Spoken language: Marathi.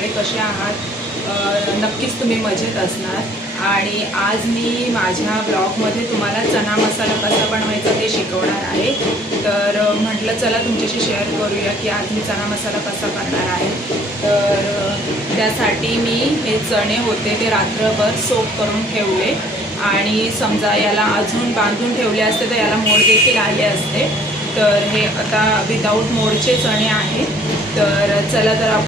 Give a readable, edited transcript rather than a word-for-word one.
सगळे कसे आहात? नक्कीच तुम्ही मजेत असणार। आणि आज मी माझ्या ब्लॉगमध्ये तुम्हाला चना मसाला कसा बनवायचा ते शिकवणार आहे। तर म्हटलं चला तुमच्याशी शेअर करूया की आज मी चना मसाला कसा करणार आहे। तर त्यासाठी मी हे चणे होते ते रात्रभर सोक करून ठेवले आणि समजा याला अजून बांधून ठेवले असते तर याला मोड देखील आले असते। तर हे आता विदाऊट मोडचे चणे आहेत। तर चला तर